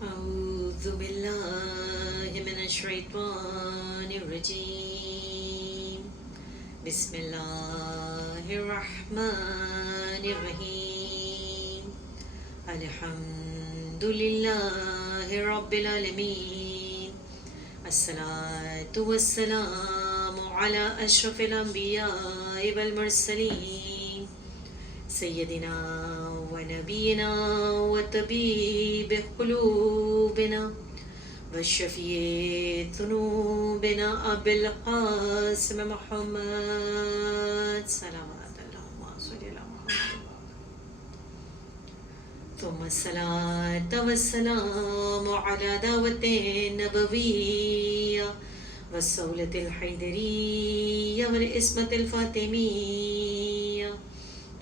أعوذ بالله من الشيطان الرجيم. بسم الله الرحمن الرحيم. الحمد لله رب العالمين. الصلاة والسلام على أشرف الأنبياء والمرسلين سيدنا ونبينا وطبيب قلوبنا وشفيع ذنوبنا أبي القاسم محمد صلوات اللهم صل على محمد ثم الصلاة والسلام على دعوة النبوية والصولة الحيدرية والإسمة الفاطمية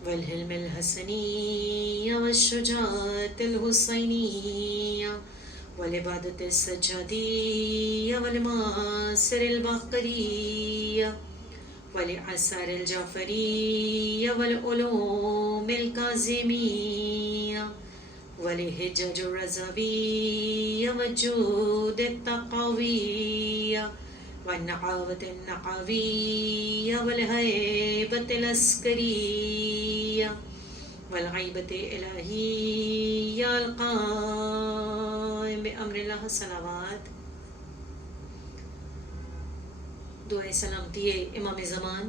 والحلم الحسنية والشجاعة الحسينية والعبادة السجادية والمعاصر الباقرية والآثار الجعفرية والعلوم الكاظمية والحجج الرضوية والجود التقوية والنعاوة النقوية والهيبة العسكرية والغيبة الإلهية القائم بأمر الله صلوات. دعائے سلامتی امام زمان.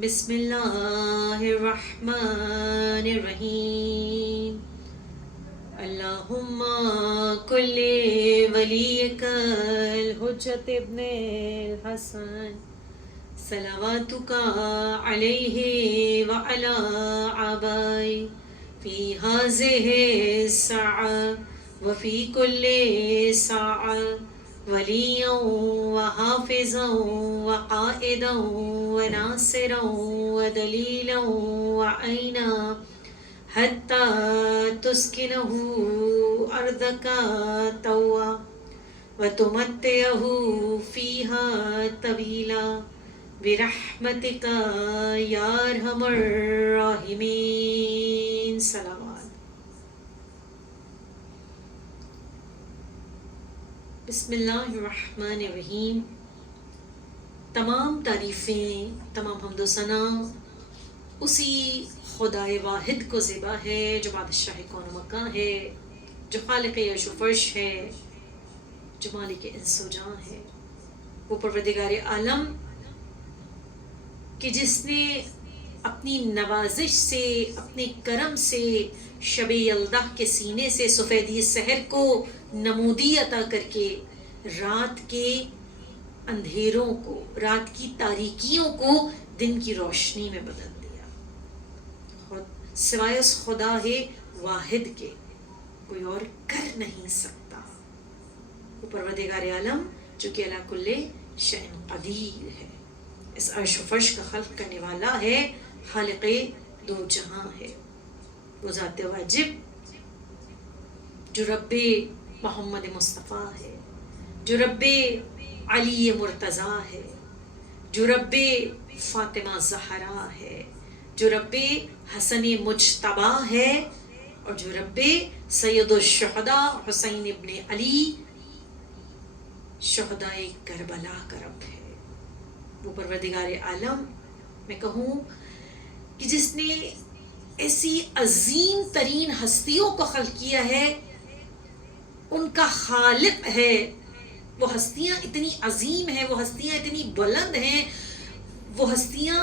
بسم اللہ الرحمن الرحیم. اللہم کل ولیک الحجت ابن الحسن صلواتک علیہ وعلی آبائی فی ہذہ الساعة وفی کل ساعة ولیاً وحافظاً وقائداً وناصراً ودلیلاً وعینا حتى تسكنه أرضك طوعا وتمتعه فيها طويلا برحمتك يا أرحم الراحمين. صلوات. بسم اللہ الرحمن الرحیم. تمام تعریفیں، تمام حمد و ثنا اسی خدائے واحد کو زیبا ہے جو بادشاہ کون و مکان ہے، جو خالق عرش و فرش ہے، جو مالک انس و جاں ہے. وہ پروردگار عالم کہ جس نے اپنی نوازش سے، اپنے کرم سے شب یلدہ کے سینے سے سفیدی سحر کو نمودی عطا کر کے رات کے اندھیروں کو، رات کی تاریکیوں کو دن کی روشنی میں بدل دیا. سوائے اس خدا ہے واحد کے کوئی اور کر نہیں سکتا. وہ پروردگار عالم جو کہ علی کل شیء قدیر ہے، اس عرش و فرش کا خلق کرنے والا ہے، خالق دو جہاں ہے. وہ ذات واجب جو رب محمد مصطفیٰ ہے، جو رب علی مرتضیٰ ہے، جو رب فاطمہ زہرا ہے، جو رب حسن مجتبی ہے، اور جو رب سید الشہداء حسین ابن علی شہدائے کربلا کا رب ہے. وہ پروردگار عالم میں کہوں کہ جس نے ایسی عظیم ترین ہستیوں کو خلق کیا ہے، ان کا خالق ہے. وہ ہستیاں اتنی عظیم ہیں، وہ ہستیاں اتنی بلند ہیں، وہ ہستیاں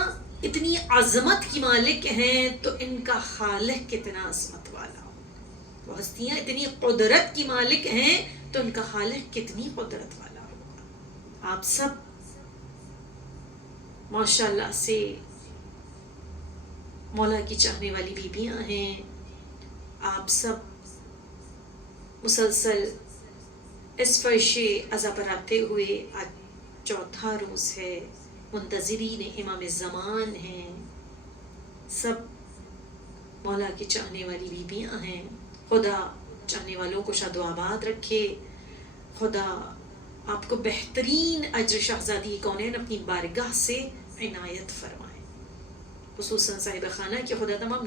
اتنی عظمت کی مالک ہیں، تو ان کا خالق کتنا عظمت والا ہو. وہ ہستیاں اتنی قدرت کی مالک ہیں تو ان کا خالق کتنی قدرت والا ہوگا. آپ سب ماشاءاللہ سے مولا کی چاہنے والی بیویاں ہیں. آپ سب مسلسل اس فرش عزا پر آتے ہوئے آج چوتھا روز ہے، منتظرین امام زمان ہیں. سب مولا کی چاہنے والی بیویاں ہیں. خدا چاہنے والوں کو شاد و آباد رکھے. خدا آپ کو بہترین اجر شہزادی کونین اپنی بارگاہ سے عنایت فرمائے. خصوصاً صاحب خانہ کہ خدا تمام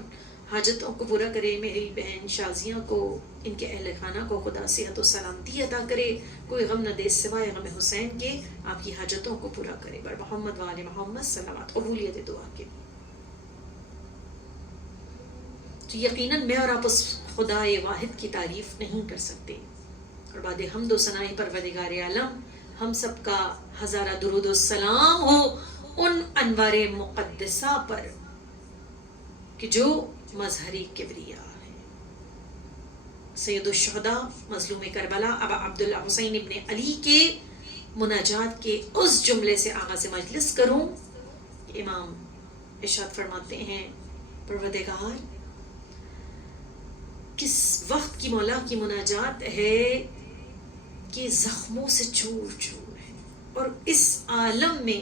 حاجتوں کو پورا کرے. میری بہن شازیہ کو، ان کے اہل خانہ کو خدا صحت و سلامتی عطا کرے، کوئی غم نہ دے سوائے غم حسین کے. آپ کی حاجتوں کو پورا کرے. بر محمد وآل محمد صلوات. قبولیت دعا کے. تو یقیناً میں اور آپ اس خدا واحد کی تعریف نہیں کر سکتے. اور بعد حمد و ثناء پروردگار عالم، ہم سب کا ہزارہ درود و سلام ہو ان انوار مقدسہ پر کہ جو مظہری کبریا ہے. سید الشہداء مظلوم کربلا ابا عبداللہ حسین ابن علی کے مناجات کے اس جملے سے آغاز مجلس کروں. امام ارشاد فرماتے ہیں پروردگار کس وقت کی مولا کی مناجات ہے کہ زخموں سے چور چور ہے، اور اس عالم میں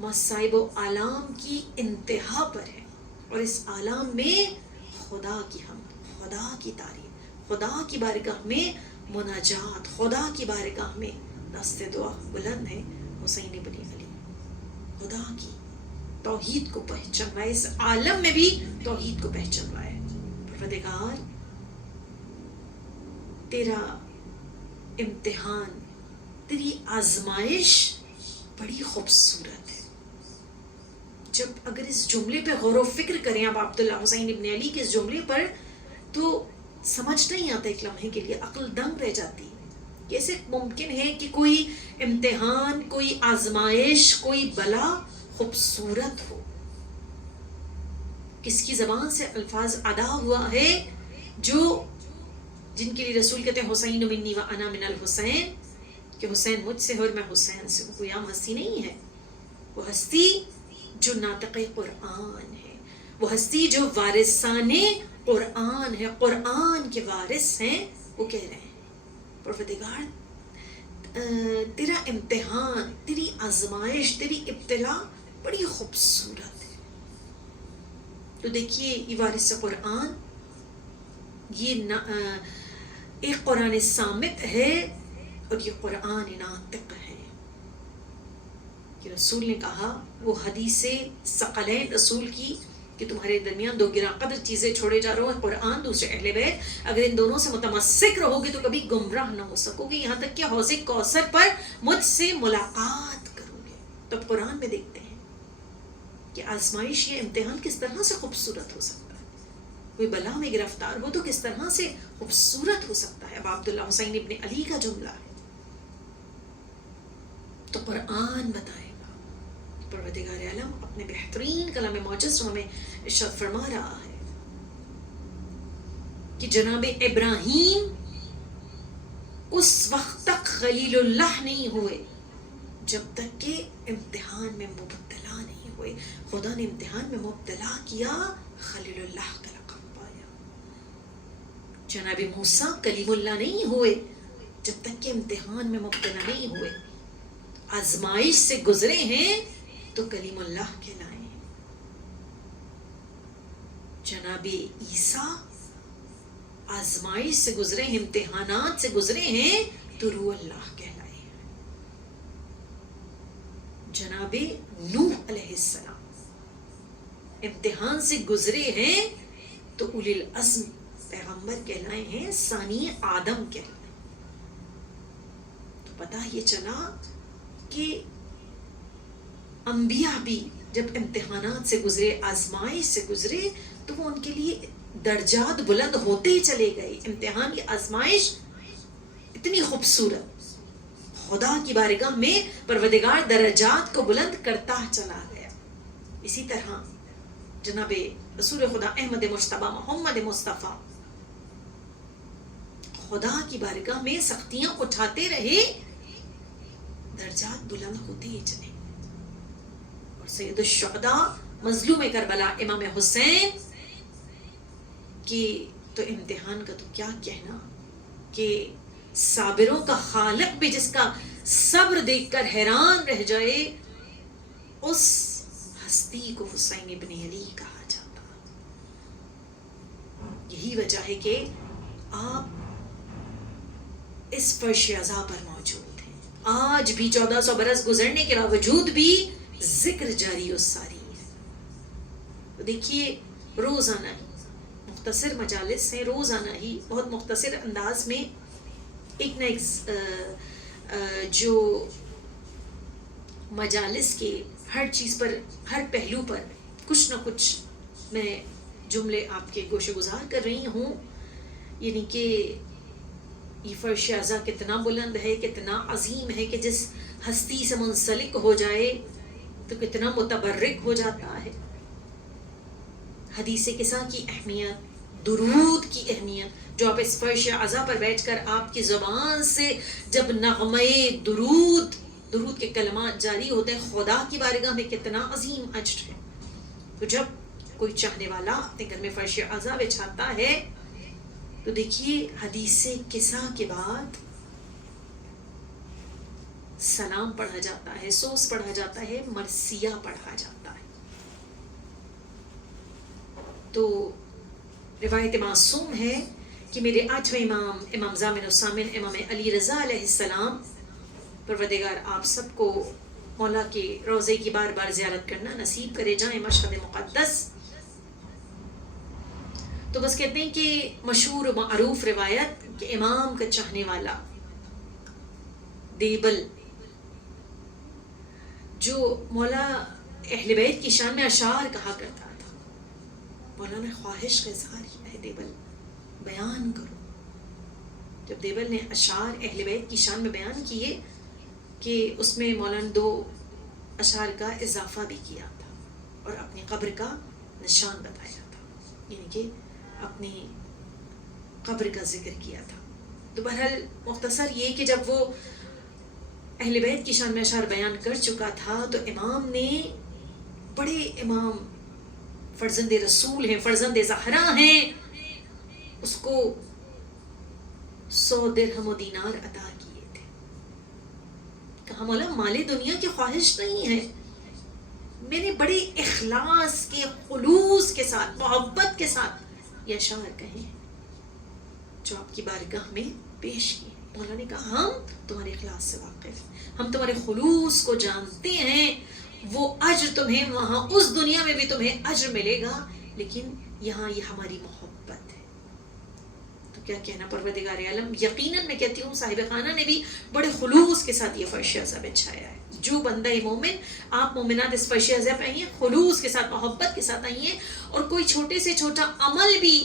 مصائب و آلام کی انتہا پر ہے، اور اس عالم میں خدا کی حمد، خدا کی تعریف، خدا کی بارگاہ میں مناجات، خدا کی بارگاہ میں دست دعا بلند ہے. حسین ابن علی خدا کی توحید کو پہچانوائے، اس عالم میں بھی توحید کو پہچانوائے. پروردگار تیرا امتحان، تیری آزمائش بڑی خوبصورت ہے. جب اگر اس جملے پہ غور و فکر کریں آپ عبداللہ حسین ابن علی کے اس جملے پر، تو سمجھ نہیں آتا، ایک لمحے کے لیے عقل دنگ رہ جاتی. کیسے ممکن ہے کہ کوئی امتحان، کوئی آزمائش، کوئی بلا خوبصورت ہو؟ کس کی زبان سے الفاظ ادا ہوا ہے جو جن کے لیے رسول کہتے ہیں حسین منی و انا من الحسین، کہ حسین مجھ سے اور میں حسین سے ہوں. کوئی عام ہستی نہیں ہے. وہ ہستی جو ناطق قرآن ہے، وہ ہستی جو وارثان قرآن ہے، قرآن کے وارث ہیں. وہ کہہ رہے ہیں پروردگار تیرا امتحان، تیری آزمائش، تیری ابتلا بڑی خوبصورت ہے. تو دیکھیے یہ وارث قرآن، یہ ایک قرآن صامت ہے اور یہ قرآن ناطق ہے. کہ رسول نے کہا، وہ حدیث ثقلین رسول کی کہ تمہارے درمیان دو گراں قدر چیزیں چھوڑے جا رہے ہیں، قرآن، دوسرے اہل بیت. اگر ان دونوں سے متمسک رہو گے تو کبھی گمراہ نہ ہو سکو گے، یہاں تک کہ حوض کوثر پر مجھ سے ملاقات کرو گے. تو قرآن میں دیکھتے ہیں کہ آزمائش، یہ امتحان کس طرح سے خوبصورت ہو سکتا ہے. کوئی بلا میں گرفتار ہو تو کس طرح سے خوبصورت ہو سکتا ہے. اب عبداللہ حسین ابن علی کا جملہ ہے تو قرآن بتائے گا. پروردگار عالم اپنے بہترین کلام معجز میں ارشاد فرما رہا ہے کہ جناب ابراہیم اس وقت تک خلیل اللہ نہیں ہوئے جب تک کہ امتحان میں مبتلا نہیں ہوئے. خدا نے امتحان میں مبتلا کیا، خلیل اللہ کا لقب پایا. جناب موسیٰ کلیم اللہ نہیں ہوئے جب تک کہ امتحان میں مبتلا نہیں ہوئے. آزمائش سے گزرے ہیں تو کلیم اللہ کہلائے. جناب عیسیٰ آزمائش سے گزرے ہیں، امتحانات سے گزرے ہیں تو روح اللہ کہلائے. جناب نوح علیہ السلام امتحان سے گزرے ہیں تو اولی العزم پیغمبر کہلائے ہیں، ثانی آدم کہلائے. تو پتہ یہ چلا کہ انبیاء بھی جب امتحانات سے گزرے، آزمائش سے گزرے، تو وہ ان کے لیے درجات بلند ہوتے ہی چلے گئے. امتحان کی آزمائش اتنی خوبصورت، خدا کی بارگاہ میں پروردگار درجات کو بلند کرتا چلا گیا. اسی طرح جناب رسول خدا احمد مجتبی محمد مصطفیٰ خدا کی بارگاہ میں سختیاں اٹھاتے رہے، درجات بلند ہوتے ہی چلے. اور سید الشہداء مظلوم کربلا امام حسین کی تو امتحان کا تو کیا کہنا، کہ صابروں کا خالق بھی جس کا صبر دیکھ کر حیران رہ جائے، اس ہستی کو حسین ابن علی کہا جاتا. یہی وجہ ہے کہ آپ اس فرش عزا پر موجود ہیں. آج بھی 1400 برس گزرنے کے باوجود بھی ذکر جاری و ساری ہے. تو دیکھیے روزانہ ہی مختصر مجالس ہیں، روزانہ ہی بہت مختصر انداز میں ایک نہ ایک جو مجالس کے ہر چیز پر، ہر پہلو پر کچھ نہ کچھ میں جملے آپ کے گوشے گزار کر رہی ہوں. یعنی کہ یہ فرش اعضا کتنا بلند ہے، کتنا عظیم ہے کہ جس ہستی سے منسلک ہو جائے تو کتنا متبرک ہو جاتا ہے. حدیث کسا کی اہمیت، درود کی اہمیت، جو آپ اس فرش اعضا پر بیٹھ کر آپ کی زبان سے جب نغمے درود کے کلمات جاری ہوتے ہیں، خدا کی بارگاہ میں کتنا عظیم اجر ہے. تو جب کوئی چاہنے والا اپنے گھر میں فرش اعضا بچھاتا ہے تو دیکھیے حدیث کسا کے بعد سلام پڑھا جاتا ہے، سوس پڑھا جاتا ہے، مرثیہ پڑھا جاتا ہے. تو روایت معصوم ہے کہ میرے 8ویں امام، امام ضامن الثامن، امام علی رضا علیہ السلام، پروردگار آپ سب کو مولا کے روضے کی بار بار زیارت کرنا نصیب کرے. جائیں مشہد مقدس. تو بس کہتے ہیں کہ مشہور و معروف روایت کہ امام کا چاہنے والا دیبل جو مولا اہل بیت کی شان میں اشعار کہا کرتا تھا، مولا نے خواہش کا اظہار کیا ہے دیبل بیان کرو. جب دیبل نے اشعار اہل بیت کی شان میں بیان کیے کہ اس میں مولا نے 2 اشعار کا اضافہ بھی کیا تھا اور اپنی قبر کا نشان بتایا تھا، یعنی کہ اپنی قبر کا ذکر کیا تھا. تو بہرحال مختصر یہ کہ جب وہ اہل بیت کی شان میں اشعار بیان کر چکا تھا تو امام نے، بڑے امام فرزند رسول ہیں، فرزند زہرا ہیں، اس کو 100 درہم و دینار عطا کیے تھے. کہا مولا مال دنیا کی خواہش نہیں ہے، میں نے بڑے اخلاص کے، خلوص کے ساتھ، محبت کے ساتھ یہ اشعار کہیں جو آپ کی بارگاہ میں پیش کیے. مولا نے کہا ہم تمہارے اخلاص سے واقف ہیں، ہم تمہارے خلوص کو جانتے ہیں. وہ اجر تمہیں وہاں اس دنیا میں بھی تمہیں اجر ملے گا، لیکن یہاں یہ ہماری محبت ہے. تو کیا کہنا پروردگار عالم. یقیناً میں کہتی ہوں صاحب خانہ نے بھی بڑے خلوص کے ساتھ یہ فرش اعضا بچھایا ہے. جو بندہ مومن، آپ مومنات اس فرش اعضا پہ آئی ہیں، خلوص کے ساتھ، محبت کے ساتھ آئی ہیں، اور کوئی چھوٹے سے چھوٹا عمل بھی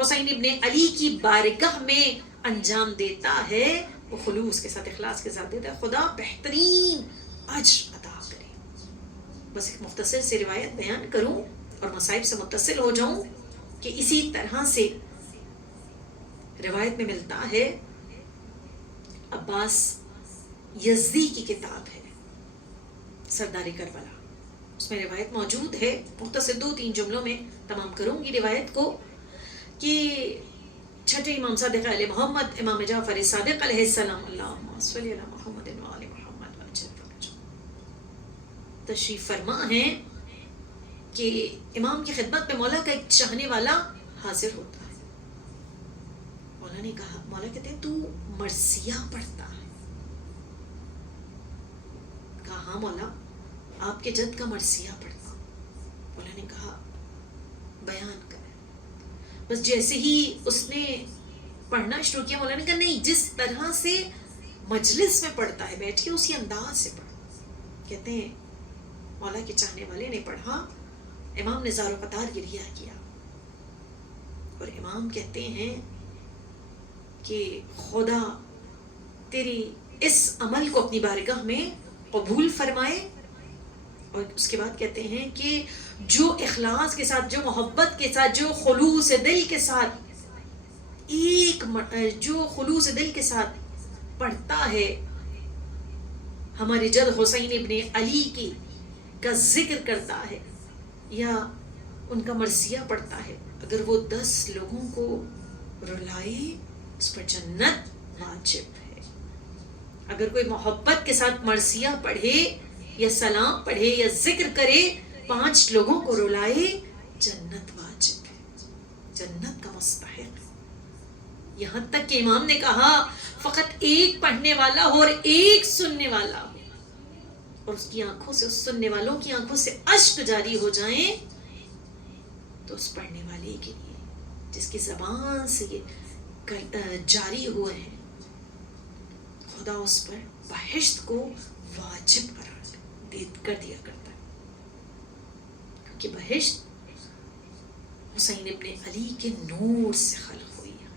حسین ابن علی کی بارگاہ میں انجام دیتا ہے، وہ خلوص کے ساتھ، اخلاص کے ساتھ دیتا ہے. خدا بہترین اجر عطا کرے. بس ایک مختصر سے روایت بیان کروں اور مصائب سے متصل ہو جاؤں کہ اسی طرح سے روایت میں ملتا ہے. عباس یزدی کی کتاب ہے سردار کربلا، اس میں روایت موجود ہے. مختصر 2-3 جملوں میں تمام کروں گی روایت کو کہ چھٹے امام صادق علیہ محمد، امام جعفر صادق علیہ السلام، اللہم صلی علی محمد و آل محمد، تشریف فرما ہیں کہ امام کی خدمت میں مولا کا ایک چاہنے والا حاضر ہوتا ہے. مولا نے کہا، مولا کہتے ہیں تو مرثیہ پڑھتا ہے؟ کہا ہاں مولا، آپ کے جد کا مرثیہ پڑھتا ہوں. مولا نے کہا بیان کر. بس جیسے ہی اس نے پڑھنا شروع کیا، مولا نے کہا نہیں، جس طرح سے مجلس میں پڑھتا ہے بیٹھ کے اسی انداز سے پڑھا. کہتے ہیں مولا کے چاہنے والے نے پڑھا، امام نے زار و قطار گریہ کیا اور امام کہتے ہیں کہ خدا تیری اس عمل کو اپنی بارگاہ میں قبول فرمائے. اور اس کے بعد کہتے ہیں کہ جو اخلاص کے ساتھ، جو محبت کے ساتھ، جو خلوص دل کے ساتھ جو خلوص دل کے ساتھ پڑھتا ہے ہمارے جد حسین ابن علی کی کا ذکر کرتا ہے یا ان کا مرثیہ پڑھتا ہے، اگر وہ 10 لوگوں کو رلائے اس پر جنت واجب ہے. اگر کوئی محبت کے ساتھ مرثیہ پڑھے یا سلام پڑھے یا ذکر کرے، 5 لوگوں کو رلائے، جنت واجب ہے، جنت کا مستحق ہے. یہاں تک کہ امام نے کہا فقط ایک پڑھنے والا ہو اور ایک سننے والا ہو، اور اس کی آنکھوں سے، اس سننے والوں کی آنکھوں سے اشک جاری ہو جائیں، تو اس پڑھنے والے کے لیے جس کی زبان سے یہ جاری ہوئے ہیں، خدا اس پر بہشت کو واجب قرار کر دیا کرتا ہے، کیونکہ بہشت حسین ابن علی کے نور سے خلق ہوئی ہے۔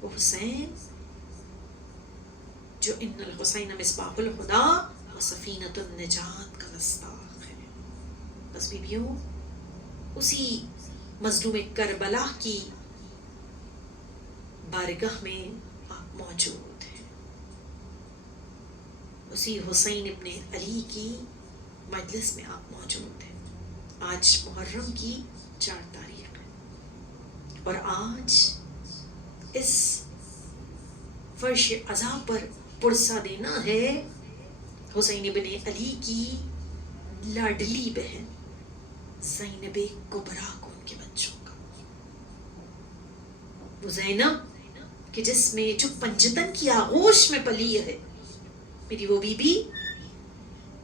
وہ حسین جو ان الحسین مصباح الہدی و سفینۃ النجات کا مصداق ہے۔ بس بیبیوں، اسی مظلوم کربلا کی بارگاہ میں آپ موجود ہیں، اسی حسین ابن علی کی مجلس میں آپ موجود ہیں۔ آج محرم کی 4 تاریخ ہے، اور آج اس فرش عزا پر پرسہ دینا ہے حسین ابن علی کی لاڈلی بہن زینب کبریٰ کو، ان کے بچوں کا۔ وہ زینب کہ جس میں جو پنجتن کی آغوش میں پلی ہے، میری وہ بی بی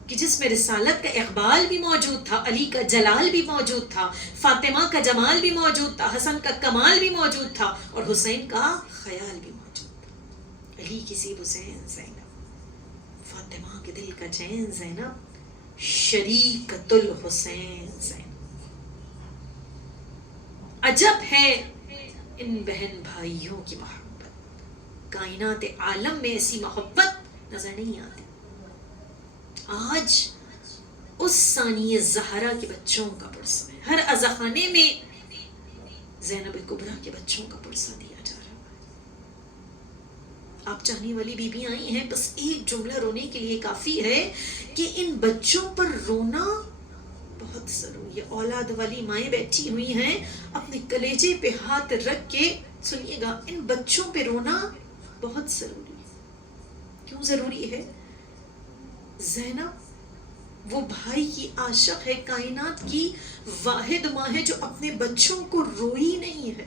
کہ جس میں رسالت کا اقبال بھی موجود تھا، علی کا جلال بھی موجود تھا، فاطمہ کا جمال بھی موجود تھا، حسن کا کمال بھی موجود تھا، اور حسین کا خیال بھی موجود تھا۔ علی کی زیب حسین زینب، فاطمہ کے دل کا چین زینب، شریکت الحسین زینب۔ عجب ہے ان بہن بھائیوں کی محبت، کائنات عالم میں ایسی محبت نظر نہیں آتی۔ آج اس ثانی زہرا کے بچوں کا پرسہ ہے، ہر عزاخانے میں زینب کبریٰ کے بچوں کا پرسہ دیا جا رہا ہے۔ آپ چاہنے والی بیوی آئی ہیں، بس ایک جملہ رونے کے لیے کافی ہے کہ ان بچوں پر رونا بہت ضروری ہے۔ اولاد والی مائیں بیٹھی ہوئی ہیں، اپنے کلیجے پہ ہاتھ رکھ کے سنیے گا، ان بچوں پہ رونا بہت ضروری ہے۔ کیوں ضروری ہے؟ زینب وہ بھائی کی عاشق ہے، کائنات کی واحد ماں ہے جو اپنے بچوں کو روئی نہیں ہے،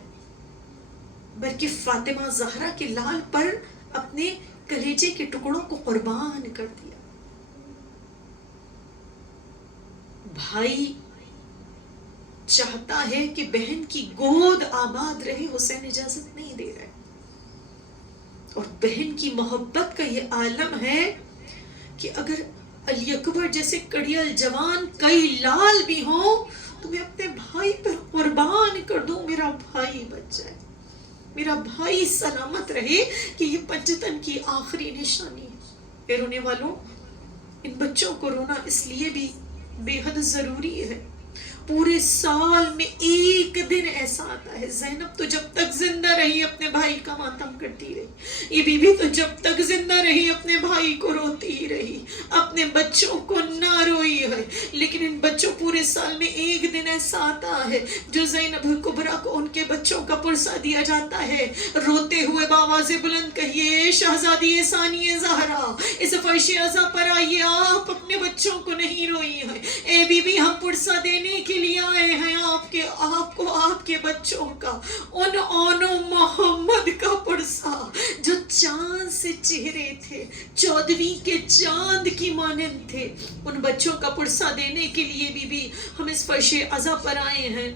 بلکہ فاطمہ زہرا کے لال پر اپنے کلیجے کے ٹکڑوں کو قربان کر دیا۔ بھائی چاہتا ہے کہ بہن کی گود آباد رہے، حسین اجازت نہیں دے رہے، اور بہن کی محبت کا یہ عالم ہے کہ اگر علی اکبر جیسے کڑیل جوان کئی لال بھی ہوں تو میں اپنے بھائی پر قربان کر دوں، میرا بھائی بچ جائے، میرا بھائی سلامت رہے، کہ یہ پنجتن کی آخری نشانی ہے۔ اے رونے والوں، ان بچوں کو رونا اس لیے بھی بے حد ضروری ہے۔ پورے سال میں ایک دن ایسا آتا ہے، زینب تو جب تک زندہ رہی اپنے بھائی کا ماتم کرتی رہی، یہ بی بی تو جب تک زندہ رہی اپنے بھائی کو روتی رہی، اپنے بچوں کو نہ روئی ہے، لیکن ان بچوں پورے سال میں ایک دن ایسا آتا ہے جو زینب کبریٰ کو ان کے بچوں کا پرسہ دیا جاتا ہے۔ روتے ہوئے باواز بلند کہیے، شہزادی ثانی زہرا اس فرش عزا پر آئیے، آپ اپنے بچوں کو نہیں روئی ہے۔ اے بی بی، ہم پرسہ دینے کے لیے آئے ہیں آپ کو آپ کے بچوں کا، ان آن محمد کا پرسہ جو چاند سے چہرے تھے، 14ویں کے چاند کی مانند تھے، ان بچوں کا پرسہ دینے کے لیے بی بی ہم اس فرش عزا پر آئے ہیں۔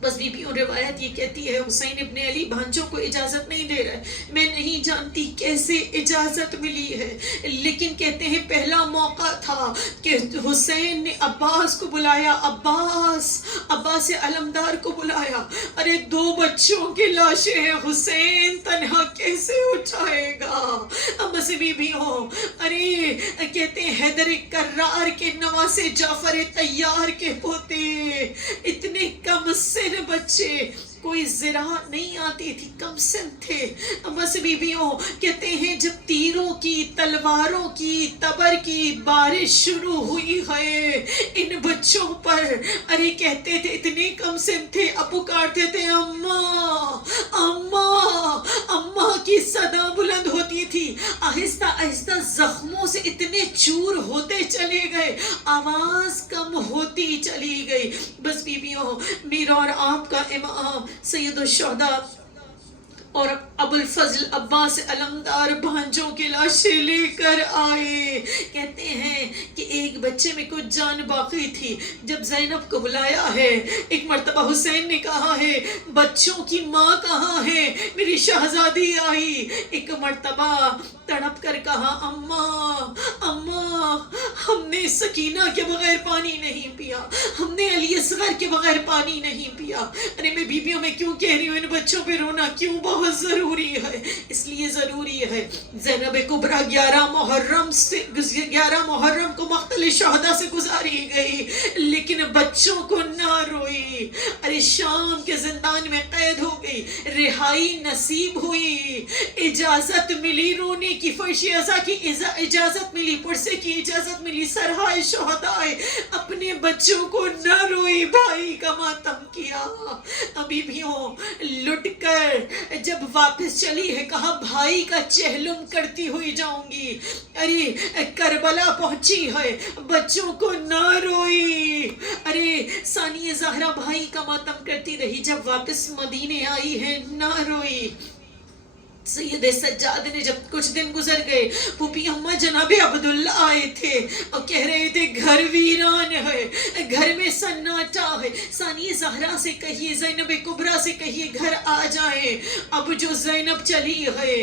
بس بی بی روایت یہ کہتی ہے حسین ابن علی بھانجوں کو اجازت نہیں دے رہے، میں نہیں جانتی کیسے اجازت ملی ہے، لیکن کہتے ہیں پہلا موقع تھا کہ حسین نے عباس کو بلایا، عباس علمدار کو بلایا، ارے 2 بچوں کی لاشیں ہیں، حسین تنہا کیسے اٹھائے گا؟ بس بی بی ہو، ارے کہتے ہیں حیدر کرار کے نواسے، جعفر طیار کے پوتے، اتنے کم سن بچے، کوئی زراعت نہیں آتی تھی، کم سن تھے۔ بس بیویوں کہتے ہیں جب تیروں کی، تلواروں کی، تبر کی بارش شروع ہوئی ہے ان بچوں پر، ارے کہتے تھے اتنے کم سن تھے، اب پکارتے تھے اماں اماں اماں کی صدا بلند ہوتی تھی، آہستہ آہستہ زخموں سے اتنے چور ہوتے چلے گئے، آواز کم ہوتی چلی گئی۔ بس بیویوں، میرا اور آپ کا امام سید الشہداء اور ابو الفضل عباس علمدار بھانجوں کی لاشیں لے کر آئے. کہتے ہیں کہ ایک بچے میں کچھ جان باقی تھی. جب زینب کو بلایا ہے، ایک مرتبہ حسین نے کہا ہے بچوں کی ماں کہاں ہے؟ میری شہزادی آئی. ایک مرتبہ تڑپ کر کہا اماں اماں، ہم نے سکینہ کے بغیر پانی نہیں پیا، ہم نے علی اصغر کے بغیر پانی نہیں پیا. ارے میں بیویوں میں کیوں کہہ رہی ہوں ان بچوں پہ رونا کیوں بہت ضروری ہے؟ اس لیے ضروری ہے زینب کبریٰ 11 محرم کو مقتل شہداء سے گزاری گئی، لیکن بچوں کو نہ روئی. ارے شام کے زندان میں قید ہو گئی، رہائی نصیب ہوئی، اجازت ملی رونے کی، فرش ازا کی اجازت ملی، پرسے کی اجازت ملی، سرہائے شہداء اپنے بچوں کو نہ روئی، بھائی کا ماتم کیا. ابھی بھی لٹ کر جب واپس چلی ہے کہا بھائی کا چہلم کرتی ہوئی جاؤں گی. ارے کربلا پہنچی ہے، بچوں کو نہ روئی. ارے ثانیہ زہرا بھائی کا ماتم کرتی رہی، جب واپس مدینے آئی ہے نہ روئی. سید سجاد نے جب کچھ دن گزر گئے، پھوپھی اماں جناب عبداللہ آئے تھے اور کہہ رہے تھے گھر ویران ہے، گھر میں سناٹا ہے، ثانیہ زہرا سے کہیے، زینب کبریٰ سے کہیے گھر آ جائیں. اب جو زینب چلی ہے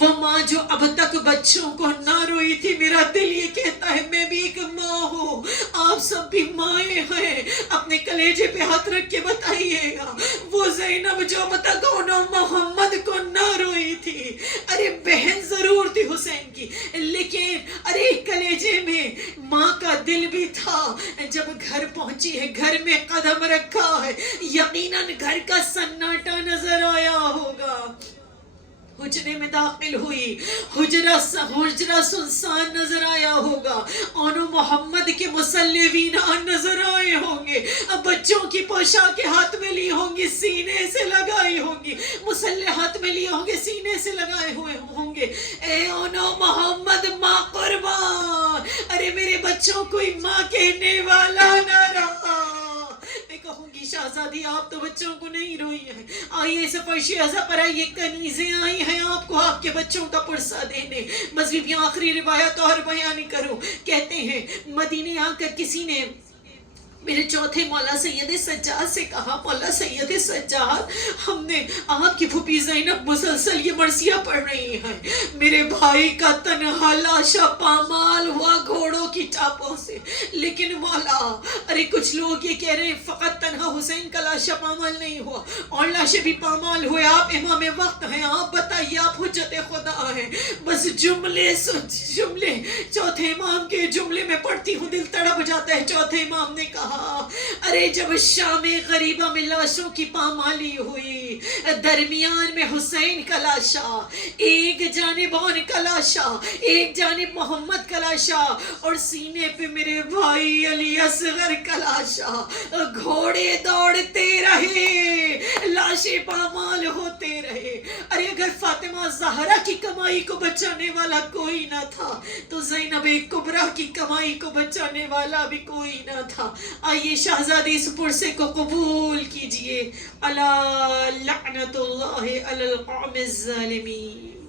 وہ ماں جو اب تک بچوں کو نہ روئی تھی، میرا دل یہ کہتا ہے میں بھی ایک ماں ہوں، آپ سب بھی مائیں ہیں. اپنے کلیجے پہ ہاتھ رکھ کے بتائیے گا وہ زینب جو اب تک انہوں محمد کو نہ روئی تھی. ارے بہن ضرور تھی حسین کی، لیکن ارے کلیجے میں ماں کا دل بھی تھا. جب گھر پہنچی ہے، گھر میں قدم رکھا ہے، یقیناً گھر کا سناٹا نظر آیا ہوگا. حجرے میں داخل ہوئی، حجرہ سنسان نظر آیا ہوگا، اونو محمد کے مسلح وینان نظر آئے ہوں گے، اب بچوں کی پوشاک ہاتھ میں لی ہوں گی، سینے سے لگائی ہوں گی، مسلح ہاتھ میں لیے ہوں گے، سینے سے لگائے ہوئے ہوں گے. اے اونو محمد ماں قربان، ارے میرے بچوں کوئی ماں کہنے والا نہ رہا. میں کہوں گی شہزادی آپ تو بچوں کو نہیں روئی ہیں، آئیے فرش ازا پر آئیے، کنیزیں آئی ہیں آپ کو آپ کے بچوں کا پرسہ دینے. مذہب کی آخری روایت اور بیان کروں. کہتے ہیں مدینے آ کر کسی نے میرے چوتھے مولا سید سجاد سے کہا مولا سید سجاد، ہم نے آپ کی پھوپھی زینب مسلسل یہ مرثیہ پڑھ رہی ہیں، میرے بھائی کا تنہا لاشا پامال ہوا گھوڑوں کی ٹاپوں سے. لیکن مولا ارے کچھ لوگ یہ کہہ رہے ہیں فقط تنہا حسین کا لاشا پامال نہیں ہوا، اور لاشے بھی پامال ہوئے. آپ امام وقت ہیں، آپ بتائیے، آپ حجت خدا ہیں. بس جملے چوتھے امام کے جملے میں پڑھتی ہوں دل تڑپ جاتا ہے. چوتھے امام نے کہا ارے جب شام غریبہ میں لاشوں کی پامالی ہوئی، درمیان میں حسین کا لاشا، ایک جانب ان کا لاشا، ایک جانب محمد کا لاشا، اور سینے پہ میرے بھائی علی اصغر کا لاشا. گھوڑے دوڑتے رہے، لاشیں پامال ہوتے رہے. ارے اگر فاطمہ زہرا کی کمائی کو بچانے والا کوئی نہ تھا تو زینب کبریٰ کی کمائی کو بچانے والا بھی کوئی نہ تھا. آئیے شہزادی اس پرسے کو قبول کیجئے. الا لعنت اللہ علی القوم الظالمین.